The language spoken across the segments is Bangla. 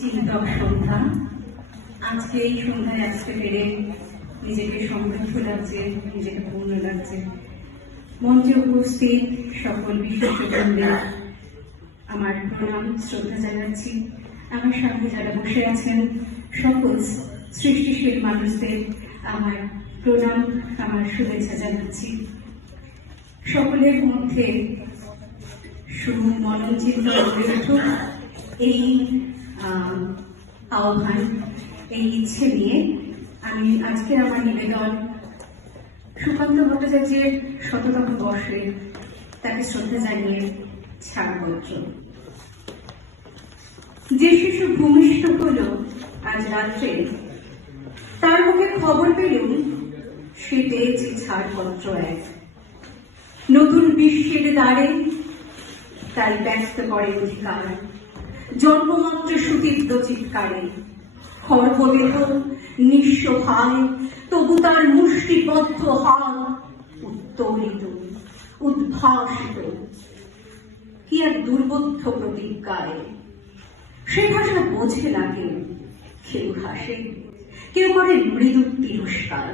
চিন্তক সন্ধ্যা। আজকে এই সন্ধ্যায় আসতে পেরে নিজেকে সমৃদ্ধ লাগছে, নিজেকে পূর্ণ লাগছে। মঞ্চে উপস্থিত সকল বিশেষজ্ঞদের আমার প্রণাম, শ্রদ্ধা জানাচ্ছি। আমার সামনে যারা বসে আছেন, সকল সৃষ্টিশীল মানুষদের আমার প্রণাম, আমার শুভেচ্ছা জানাচ্ছি। সকলের মধ্যে চিন্তন গড়ে এই আহ্বান, এই ইচ্ছে নিয়ে আমি আজকে আমার নিবেদন সুকান্ত ভট্টাচার্যের শততম বর্ষে তাকে শ্রদ্ধা জানিয়ে ছাড়পত্র যে শিশু ভূমিষ্ঠ হল আজ রাত্রে, তার মুখে খবর পেলুম সে পেয়েছে ছাড়পত্র এক। নতুন বিশ্বের দ্বারে তাই ব্যস্ত করে অধিকার। জন্মমাত্র সুতীব্র চিৎকারে। খর্বদেহ নিঃস্ব ভাই তবু তার মুষ্টিবদ্ধ হাল উত্তোলিত, উদ্ভাসিত। কি এক দুর্বোধ্য প্রতিজ্ঞায়। সে ভাষা বোঝে না কেউ কেউ হাসে কেউ করে মৃদু তিরস্কার।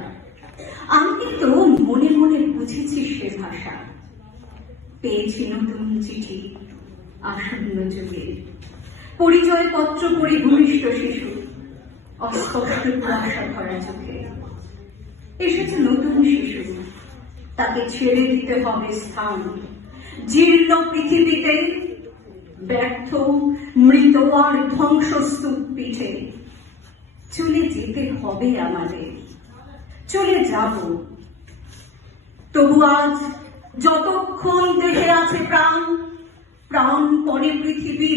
আমি কিন্তু মনে মনে বুঝেছি সে ভাষা? পেয়েছি নতুন চিঠি আসন্ন যুগে। পরিচয় পত্র পড়ি ভূমিষ্ঠ শিশু। অস্পষ্ট কুয়াশা ভরা চোখে। এসেছে নতুন শিশু। তাকে ছেড়ে দিতে হবে স্থান। জীর্ণ পৃথিবীতে ব্যর্থ, মৃত আর ধ্বংসস্তূপ পিঠে। চলে যেতে হবে আমাদের। চলে যাব। তবু আজ যতক্ষণ দেহে আছে প্রাণ প্রাণ পরে পৃথিবীর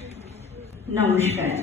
নমস্কার